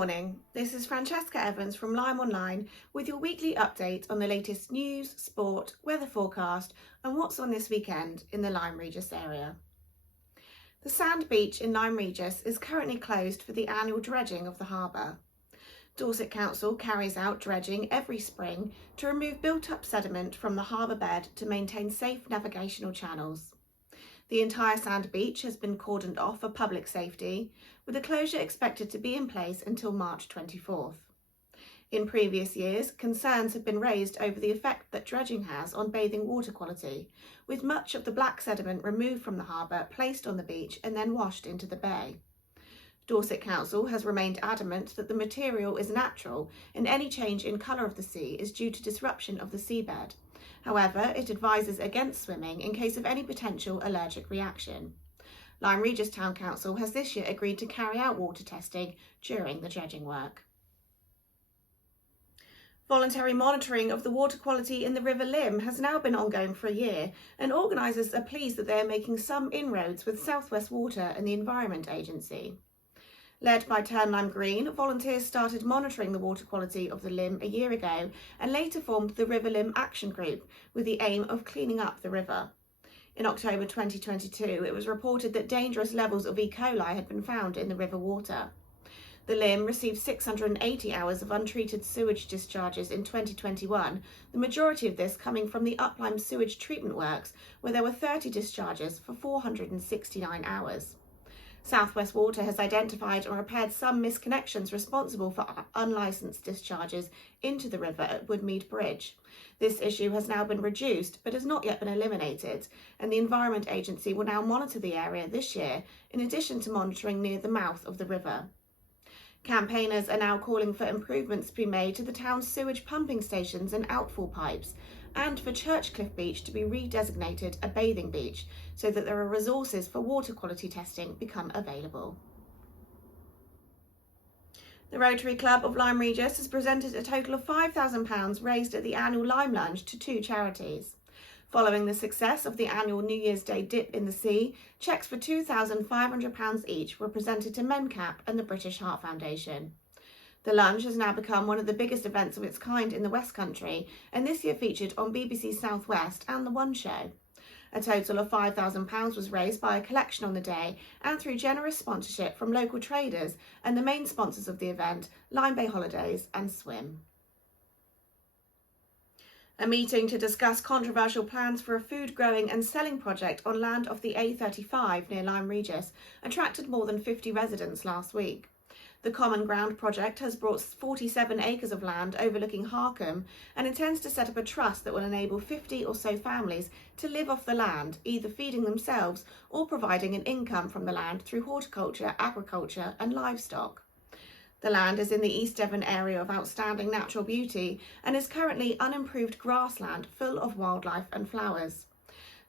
morning, this is Francesca Evans from LymeOnline with your weekly update on the latest news, sport, weather forecast and what's on this weekend in the Lyme Regis area. The sand beach in Lyme Regis is currently closed for the annual dredging of the harbour. Dorset Council carries out dredging every spring to remove built-up sediment from the harbour bed to maintain safe navigational channels. The entire sand beach has been cordoned off for public safety, with the closure expected to be in place until March 24th. In previous years, concerns have been raised over the effect that dredging has on bathing water quality, with much of the black sediment removed from the harbour placed on the beach and then washed into the bay. Dorset Council has remained adamant that the material is natural and any change in colour of the sea is due to disruption of the seabed. However, it advises against swimming in case of any potential allergic reaction. Lyme Regis Town Council has this year agreed to carry out water testing during the dredging work. Voluntary monitoring of the water quality in the River Lyme has now been ongoing for a year, and organisers are pleased that they are making some inroads with South West Water and the Environment Agency. Led by Turn Lyme Green, volunteers started monitoring the water quality of the Lyme a year ago and later formed the River Lyme Action Group with the aim of cleaning up the river. In October 2022, it was reported that dangerous levels of E. coli had been found in the river water. The Lyme received 680 hours of untreated sewage discharges in 2021, the majority of this coming from the Lyme sewage treatment works, where there were 30 discharges for 469 hours. South West Water has identified and repaired some misconnections responsible for unlicensed discharges into the river at Woodmead Bridge. This issue has now been reduced but has not yet been eliminated, and the Environment Agency will now monitor the area this year in addition to monitoring near the mouth of the river. Campaigners are now calling for improvements to be made to the town's sewage pumping stations and outfall pipes, and for Churchcliffe Beach to be redesignated a bathing beach so that there are resources for water quality testing become available. The Rotary Club of Lyme Regis has presented a total of £5,000 raised at the annual Lyme Lunch to two charities. Following the success of the annual New Year's Day dip in the sea, cheques for £2,500 each were presented to MenCap and the British Heart Foundation. The lunch has now become one of the biggest events of its kind in the West Country, and this year featured on BBC South West and The One Show. A total of £5,000 was raised by a collection on the day and through generous sponsorship from local traders and the main sponsors of the event, Lyme Bay Holidays and Swim. A meeting to discuss controversial plans for a food growing and selling project on land off the A35 near Lyme Regis attracted more than 50 residents last week. The Common Ground project has brought 47 acres of land overlooking Harcombe and intends to set up a trust that will enable 50 or so families to live off the land, either feeding themselves or providing an income from the land through horticulture, agriculture and livestock. The land is in the East Devon area of outstanding natural beauty and is currently unimproved grassland full of wildlife and flowers.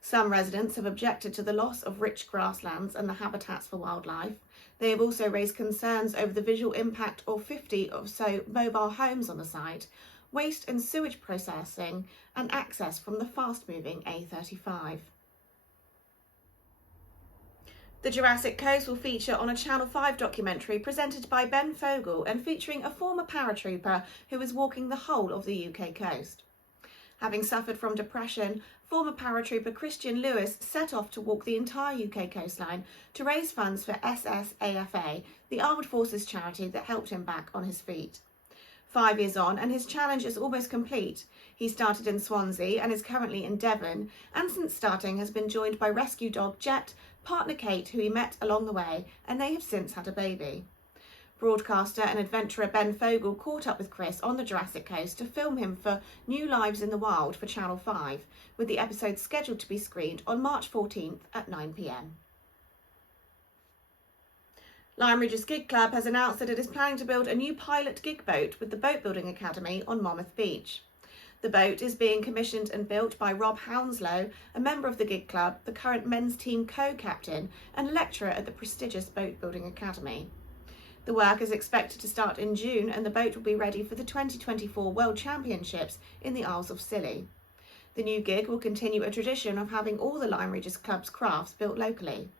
Some residents have objected to the loss of rich grasslands and the habitats for wildlife. They have also raised concerns over the visual impact of 50 or so mobile homes on the site, waste and sewage processing and access from the fast-moving A35. The Jurassic Coast will feature on a Channel 5 documentary presented by Ben Fogle and featuring a former paratrooper who is walking the whole of the UK coast. Having suffered from depression, former paratrooper Christian Lewis set off to walk the entire UK coastline to raise funds for SSAFA, the Armed Forces charity that helped him back on his feet. 5 years on and his challenge is almost complete. He started in Swansea and is currently in Devon, and since starting has been joined by rescue dog Jet, partner Kate, who he met along the way, and they have since had a baby. Broadcaster and adventurer Ben Fogle caught up with Chris on the Jurassic Coast to film him for New Lives in the Wild for Channel 5, with the episode scheduled to be screened on March 14th at 9 p.m. Lyme Regis Gig Club has announced that it is planning to build a new pilot gig boat with the Boat Building Academy on Monmouth Beach. The boat is being commissioned and built by Rob Hounslow, a member of the Gig Club, the current men's team co-captain and lecturer at the prestigious Boat Building Academy. The work is expected to start in June and the boat will be ready for the 2024 World Championships in the Isles of Scilly. The new gig will continue a tradition of having all the Lyme Regis Club's crafts built locally.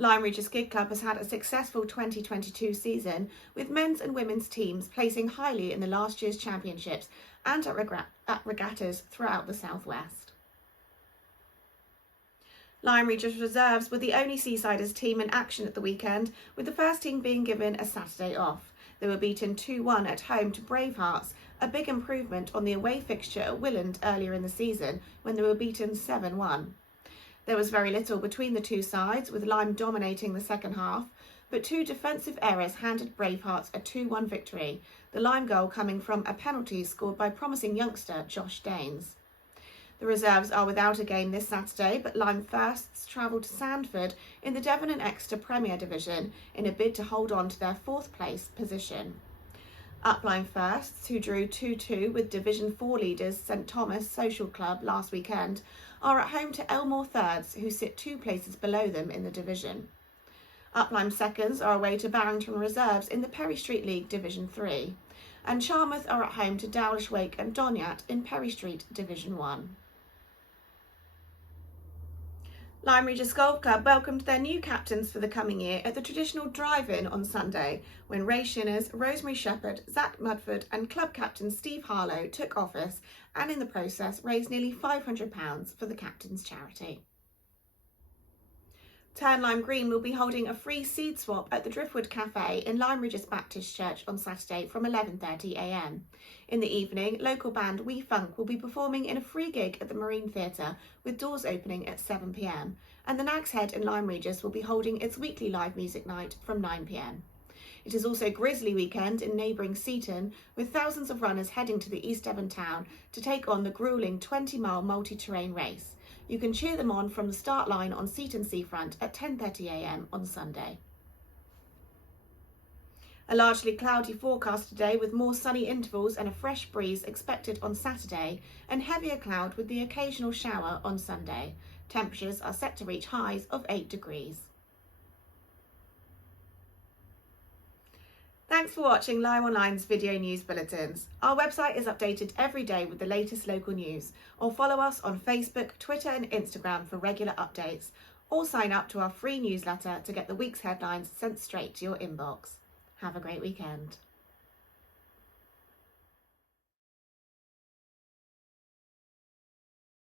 Lyme Regis Gig Club has had a successful 2022 season, with men's and women's teams placing highly in the last year's championships and at regattas throughout the southwest. Lyme Regis Reserves were the only Seasiders team in action at the weekend, with the first team being given a Saturday off. They were beaten 2-1 at home to Bravehearts, a big improvement on the away fixture at Willand earlier in the season when they were beaten 7-1. There was very little between the two sides, with Lyme dominating the second half, but two defensive errors handed Bravehearts a 2-1 victory, the Lyme goal coming from a penalty scored by promising youngster Josh Daines. The reserves are without a game this Saturday, but Lyme Firsts travel to Sandford in the Devon and Exeter Premier Division in a bid to hold on to their 4th place position. Up Lyme Firsts, who drew 2-2 with Division 4 leaders St Thomas Social Club last weekend, are at home to Elmore Thirds, who sit 2 places below them in the division. Up Lyme Seconds are away to Barrington Reserves in the Perry Street League Division 3, and Charmouth are at home to Dowlish Wake and Donyat in Perry Street Division 1. Lyme Regis Golf Club welcomed their new captains for the coming year at the traditional drive-in on Sunday, when Ray Shinners, Rosemary Shepherd, Zach Mudford and club captain Steve Harlow took office and in the process raised nearly £500 for the captain's charity. Turn Lime Green will be holding a free seed swap at the Driftwood Cafe in Lyme Regis Baptist Church on Saturday from 11:30 a.m. In the evening, local band We Funk will be performing in a free gig at the Marine Theatre, with doors opening at 7 p.m, and the Nag's Head in Lyme Regis will be holding its weekly live music night from 9 p.m. It is also Grizzly Weekend in neighbouring Seaton, with thousands of runners heading to the East Devon town to take on the gruelling 20-mile multi-terrain race. You can cheer them on from the start line on Seaton Seafront at 10:30 a.m. on Sunday. A largely cloudy forecast today, with more sunny intervals and a fresh breeze expected on Saturday, and heavier cloud with the occasional shower on Sunday. Temperatures are set to reach highs of 8 degrees. Thanks for watching LymeOnline's video news bulletins. Our website is updated every day with the latest local news, or follow us on Facebook, Twitter and Instagram for regular updates, or sign up to our free newsletter to get the week's headlines sent straight to your inbox. Have a great weekend.